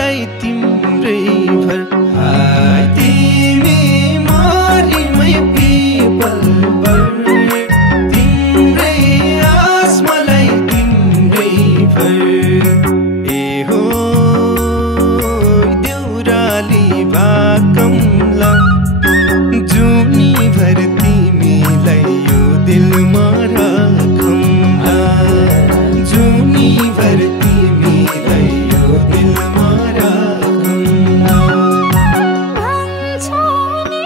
मलाई तिम्रै भर तिमी मारिमै पिपल भर तिम्रै आस मलाई तिम्रै भर ए हो देउराली भाकमला जुनी भर तिमीलाई यो दिलमा राखौँला जुनी भर तिमीलाई यो दिलमा राखौँला भन्छौ नि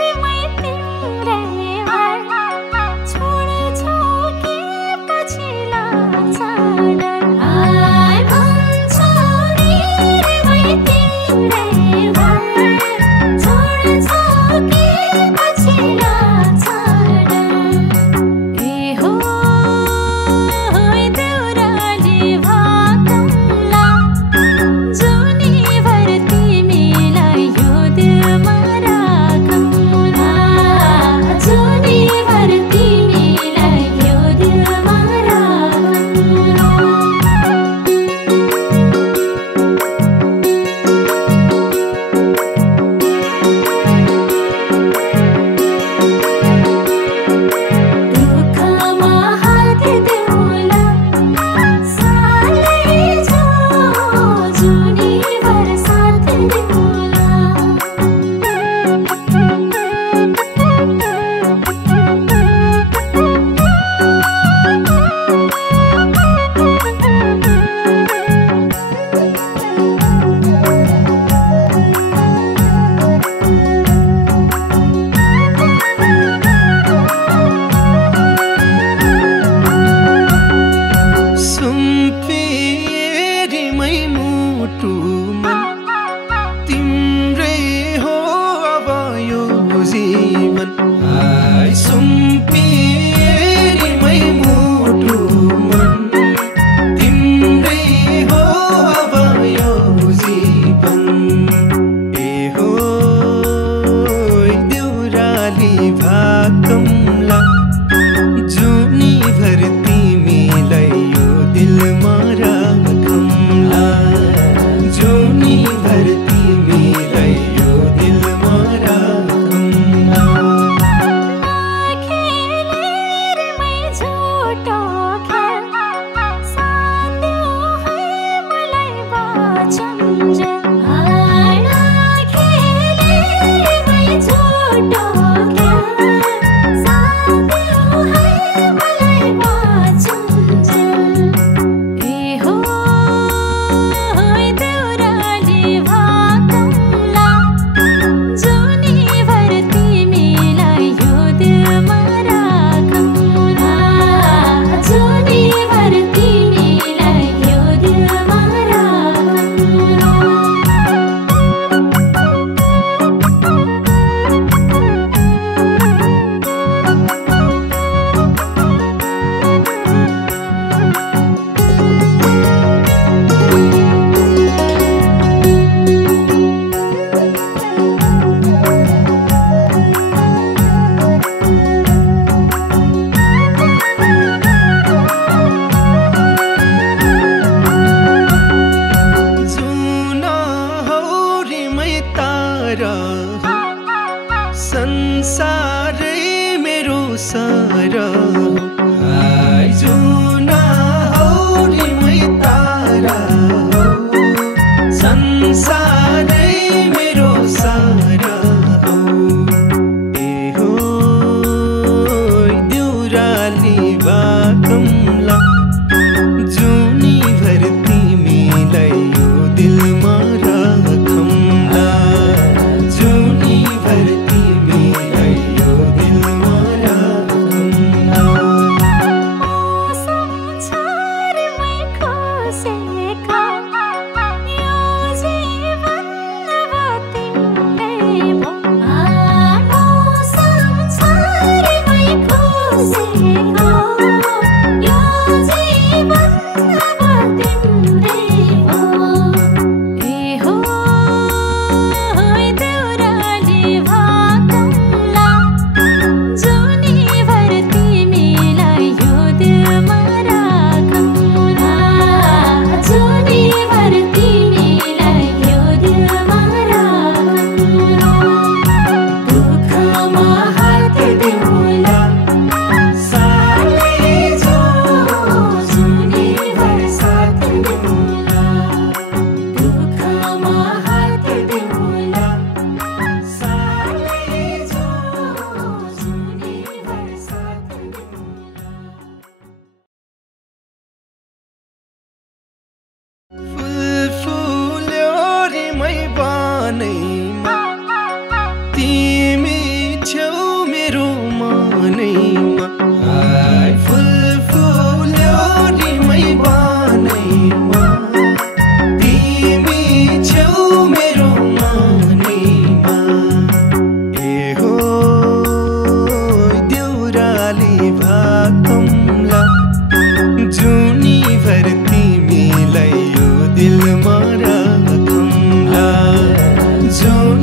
रे मै तिम्रै भर छोड्छौ कि पछि लाग्छ डर भन्छौ नि रे मै तिम्रै भर छोड्छौ कि पछि लाग्छ डर ए हो देउराली भाकमला जुनी भर तिमीलाई यो दिलमा राखौँला जुनी भर तिमीलाई यो दिलमा राखौँला दुःखमा हात देऊला सालै जो जुनी भर साथ देऊला सुम्पिएरिमै मुटु मन तिम्रै हो अब यो जीवन सुम्पिएरिमै मुटु मन तिम्रै हो अब यो जीवन ए हो देउराली भाकमला जुनी भर तिमीलाई यो दिलमा राखौँला जुनी भर तिमीलाई यो दिलमा राखौँला खेले रे मै झुटो खेल साथ्यौ है मलाई बचन्जेल खेले रे मै झुटो खेल साथ्यौ है मलाई बचन्जेल ए हो देउराली भाकमला जुनी भर तिमीलाई यो दिलमा राखौँला जुनी भर तिमीलाई यो दिलमा राखौँला जुना हौरीमै तारा हो संसारै मेरो सारा हो जुना हौरीमै तारा हो संसारै मेरो सारा हो ए हो देउराली भाकमला जुनी भर तिमीलाई यो दिलमा राखौँला जुनी भर तिमीलाई यो दिलमा राखौँला मौसम छ रे मै खुसेको यो जीवन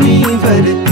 जुनीवरती